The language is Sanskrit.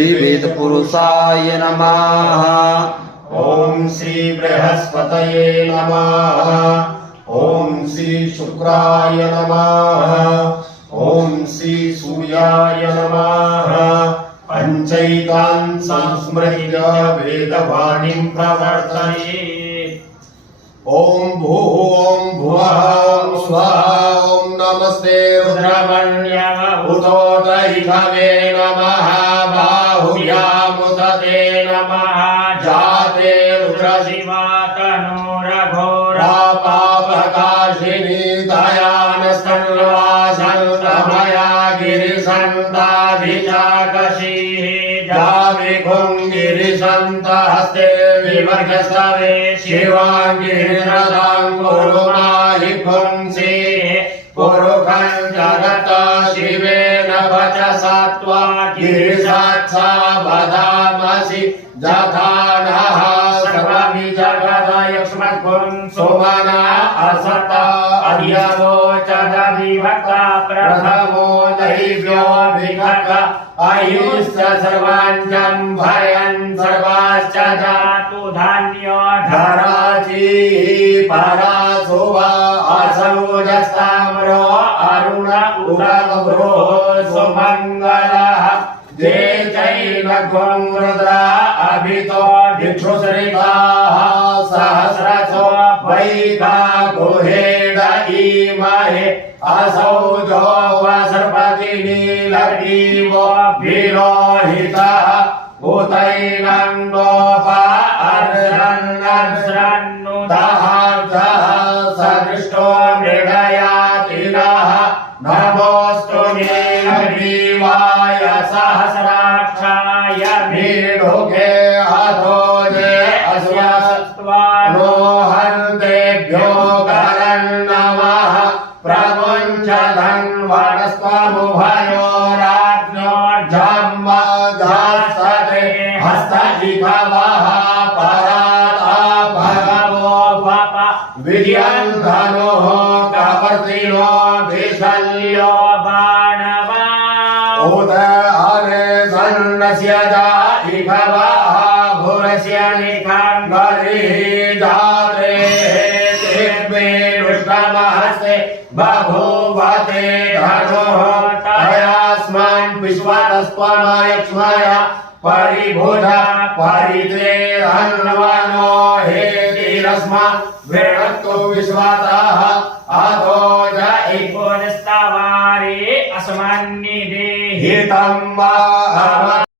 श्री वेदपुरुषाय नमः। ओम श्री बृहस्पतये नमः। ओम श्री शुक्राय नमः। ओम श्री सूर्याय नमः। पंचैतान् संस्मृत्य वेदवाणीं प्रवर्तये। ओम भूः ओम भुवः ओम स्वः ओम नमस्ते रुद्रमण्यः उतोदयिषवे नमः। बाहुयामुदते नमः। जाते रुद्रशिवा तनूरघोरा पापकाशिनी दयानस्तन्वासन्तमया गिरिसन्ताभिचाकशीः। जाविभुङ्गिरिसन्तहस्ते विवर्गस्तवे शिवाङ्गिरदाङ्गुरुमाहि पुंसीः। पुरुखं जगत शिवेन वचसा त्वा गिरिसाक्षा वदामसि यथा नः। सर्वमि जगदयक्ष्मद्गुं सुमना असत अध्यवोचदविभक्ता प्रथमो दैव्यो विभक् आयुश्च सर्वाञ्चं भयन् सर्वाश्च जातु धान्यो धराचिः परासुवा असौजस्ताम्रो अरुण उदग्रो सुमङ्गलः। जे चैनघं रुद्रा अभितो दिक्षुश्रिताः सहस्रशो वैगा गुहेड इमहे। असौजो वसर्पतिनीलग्रीवो विरोहितः उतैनन्दोप अर्षन्नर्षन्नुदहार्धः सदृष्टो मृडयातिनः। नमोऽस्तु नीलग्रीवाय सहस्राक्षाय मीढुके अधोजे अस्वस्त्वानो हन्तेभ्यो करन्नमः। प्रमुञ्चधन्वनस्त्वमुभयोराज्ञो जम्मदासते हस्त इभवः पराता भगवो वप विद्यं धनुः कवर्तिनो विशल्यो बाणवा। उद अरे सन्नस्य जा इभवः भुरस्य निखाङ्गरिः जाते तेर्मे दुष्टमहस्ते बभूवते धनुः। तयास्मान् विश्वातस्त्वमयक्ष्मया परिभुजा परिते धन्वनो हेतिरस्मात् वृणक्तु विश्वातः अधोज एकोनस्तवारे अस्मन्निधे हितं वा।